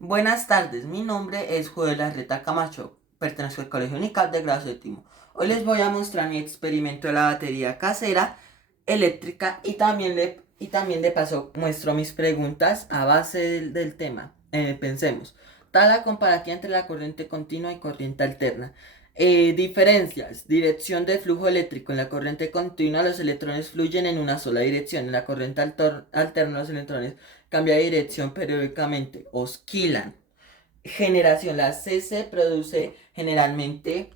Buenas tardes, mi nombre es Joel Larreta Camacho, pertenezco al Colegio UNICAP de grado séptimo. Hoy les voy a mostrar mi experimento de la batería casera eléctrica y también de paso muestro mis preguntas a base del tema. Pensemos, tabla comparativa entre la corriente continua y corriente alterna. Diferencias, dirección de flujo eléctrico. En la corriente continua los electrones fluyen en una sola dirección. En la corriente alterna los electrones cambian de dirección periódicamente, oscilan. Generación, la C se produce generalmente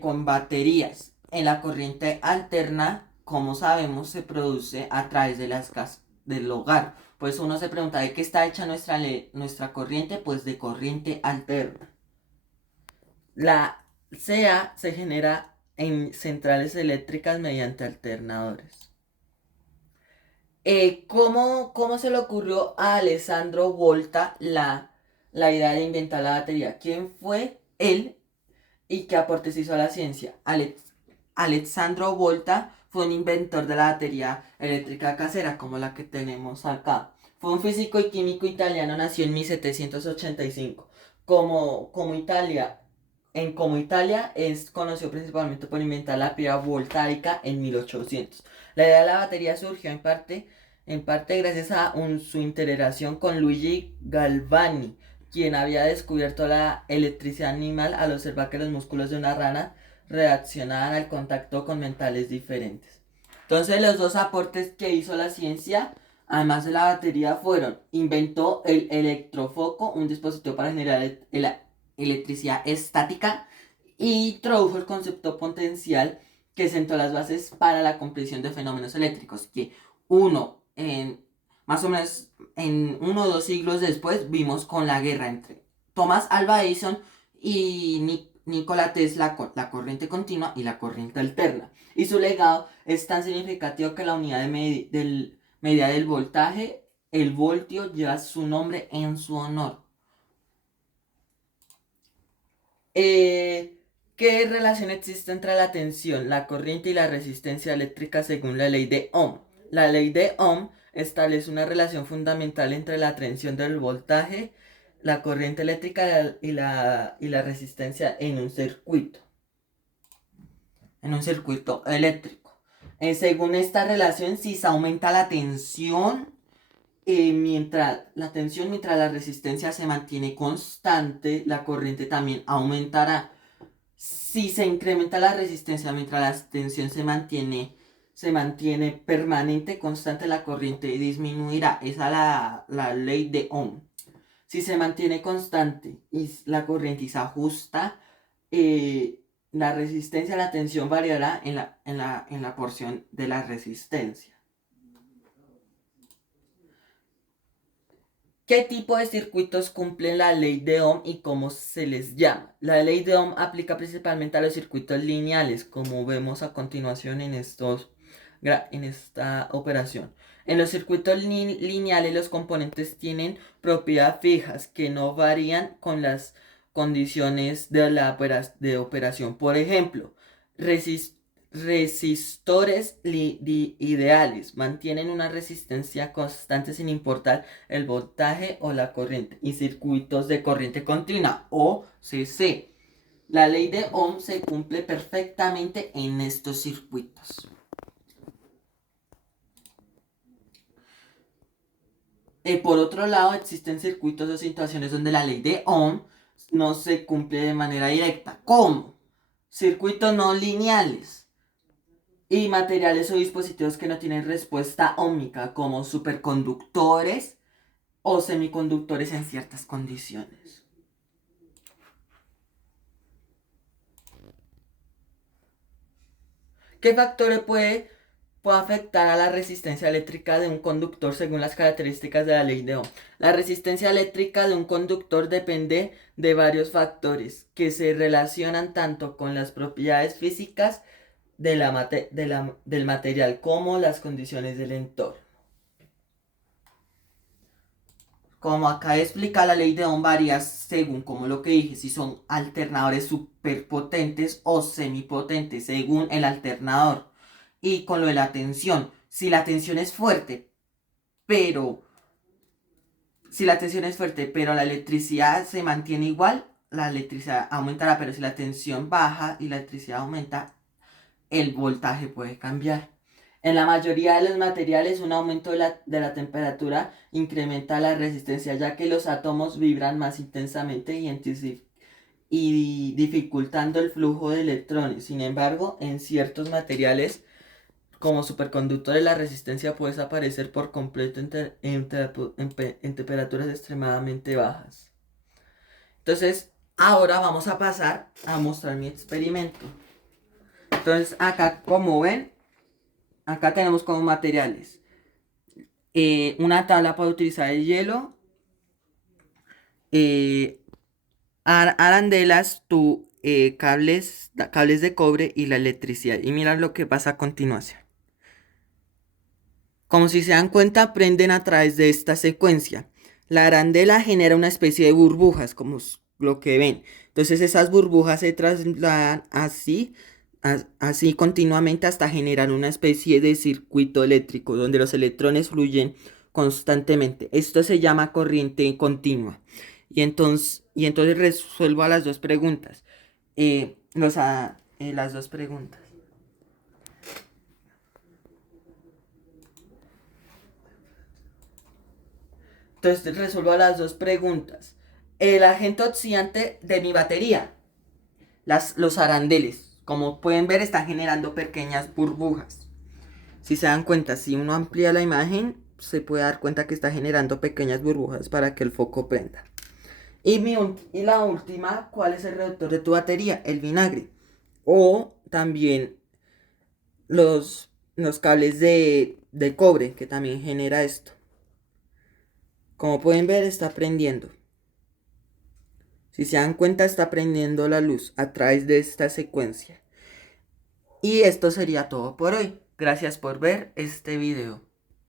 con baterías. En la corriente alterna, como sabemos, se produce a través de las casas del hogar. Pues uno se pregunta de qué está hecha nuestra corriente, pues de corriente alterna. La CA se genera en centrales eléctricas mediante alternadores. ¿Cómo se le ocurrió a Alessandro Volta la idea de inventar la batería? ¿Quién fue él y qué aportes hizo a la ciencia? Alessandro Volta fue un inventor de la batería eléctrica casera, como la que tenemos acá. Fue un físico y químico italiano, nació en 1785. Como Italia es conocido principalmente por inventar la pila voltaica en 1800. La idea de la batería surgió en parte gracias a su interrelación con Luigi Galvani, quien había descubierto la electricidad animal al observar que los músculos de una rana reaccionaban al contacto con metales diferentes. Entonces los dos aportes que hizo la ciencia, además de la batería, fueron: inventó el electrofoco, un dispositivo para generar electricidad estática, y introdujo el concepto potencial, que sentó las bases para la comprensión de fenómenos eléctricos, que más o menos en 1 o 2 siglos después vimos con la guerra entre Thomas Alva Edison y Nikola Tesla, con la corriente continua y la corriente alterna. Y su legado es tan significativo que la unidad medida del voltaje, el voltio, lleva su nombre en su honor. Eh, ¿Qué relación existe entre la tensión, la corriente y la resistencia eléctrica según la ley de Ohm? La ley de Ohm establece una relación fundamental entre la tensión del voltaje, la corriente eléctrica y la resistencia en un circuito eléctrico. Según esta relación, si se aumenta la tensión, mientras la resistencia se mantiene constante, la corriente también aumentará. Si se incrementa la resistencia mientras la tensión se mantiene permanente, constante, la corriente disminuirá. Esa es la ley de Ohm. Si se mantiene constante y la corriente se ajusta, eh, la resistencia a la tensión variará en la porción de la resistencia. ¿Qué tipo de circuitos cumplen la ley de Ohm y cómo se les llama? La ley de Ohm aplica principalmente a los circuitos lineales, como vemos a continuación en esta operación. En los circuitos lineales los componentes tienen propiedades fijas que no varían con las condiciones de operación. Por ejemplo, resist resistores ideales mantienen una resistencia constante sin importar el voltaje o la corriente, y circuitos de corriente continua o CC. La ley de Ohm se cumple perfectamente en estos circuitos. Por otro lado, existen circuitos o situaciones donde la ley de Ohm no se cumple de manera directa, como circuitos no lineales y materiales o dispositivos que no tienen respuesta óhmica, como superconductores o semiconductores en ciertas condiciones. ¿Qué factores puede afectar a la resistencia eléctrica de un conductor según las características de la ley de Ohm? La resistencia eléctrica de un conductor depende de varios factores que se relacionan tanto con las propiedades físicas del material como las condiciones del entorno. Como acá explica, la ley de Ohm varía según, como lo que dije, si son alternadores superpotentes o semipotentes, según el alternador. Y con lo de la tensión, si la tensión es fuerte, pero Si la tensión es fuerte, pero la electricidad se mantiene igual, la electricidad aumentará, pero si la tensión baja y la electricidad aumenta, el voltaje puede cambiar. En la mayoría de los materiales, un aumento de la temperatura incrementa la resistencia, ya que los átomos vibran más intensamente y dificultando el flujo de electrones. Sin embargo, en ciertos materiales, como superconductores, la resistencia puede desaparecer por completo en temperaturas extremadamente bajas. Entonces, ahora vamos a pasar a mostrar mi experimento. Entonces, acá, como ven, acá tenemos como materiales una tabla para utilizar el hielo, eh, arandelas, cables de cobre y la electricidad. Y mira lo que pasa a continuación. Como si se dan cuenta, aprenden a través de esta secuencia. La arandela genera una especie de burbujas, como lo que ven. Entonces esas burbujas se trasladan así continuamente hasta generar una especie de circuito eléctrico donde los electrones fluyen constantemente. Esto se llama corriente continua. Y entonces resuelvo a las dos preguntas. Las dos preguntas. Entonces resuelvo las dos preguntas. El agente oxidante de mi batería, los arandeles, como pueden ver, están generando pequeñas burbujas. Si se dan cuenta, si uno amplía la imagen, se puede dar cuenta que está generando pequeñas burbujas para que el foco prenda. Y la última, ¿cuál es el reductor de tu batería? El vinagre. O también los cables de cobre, que también genera esto. Como pueden ver, está prendiendo. Si se dan cuenta, está prendiendo la luz a través de esta secuencia. Y esto sería todo por hoy. Gracias por ver este video.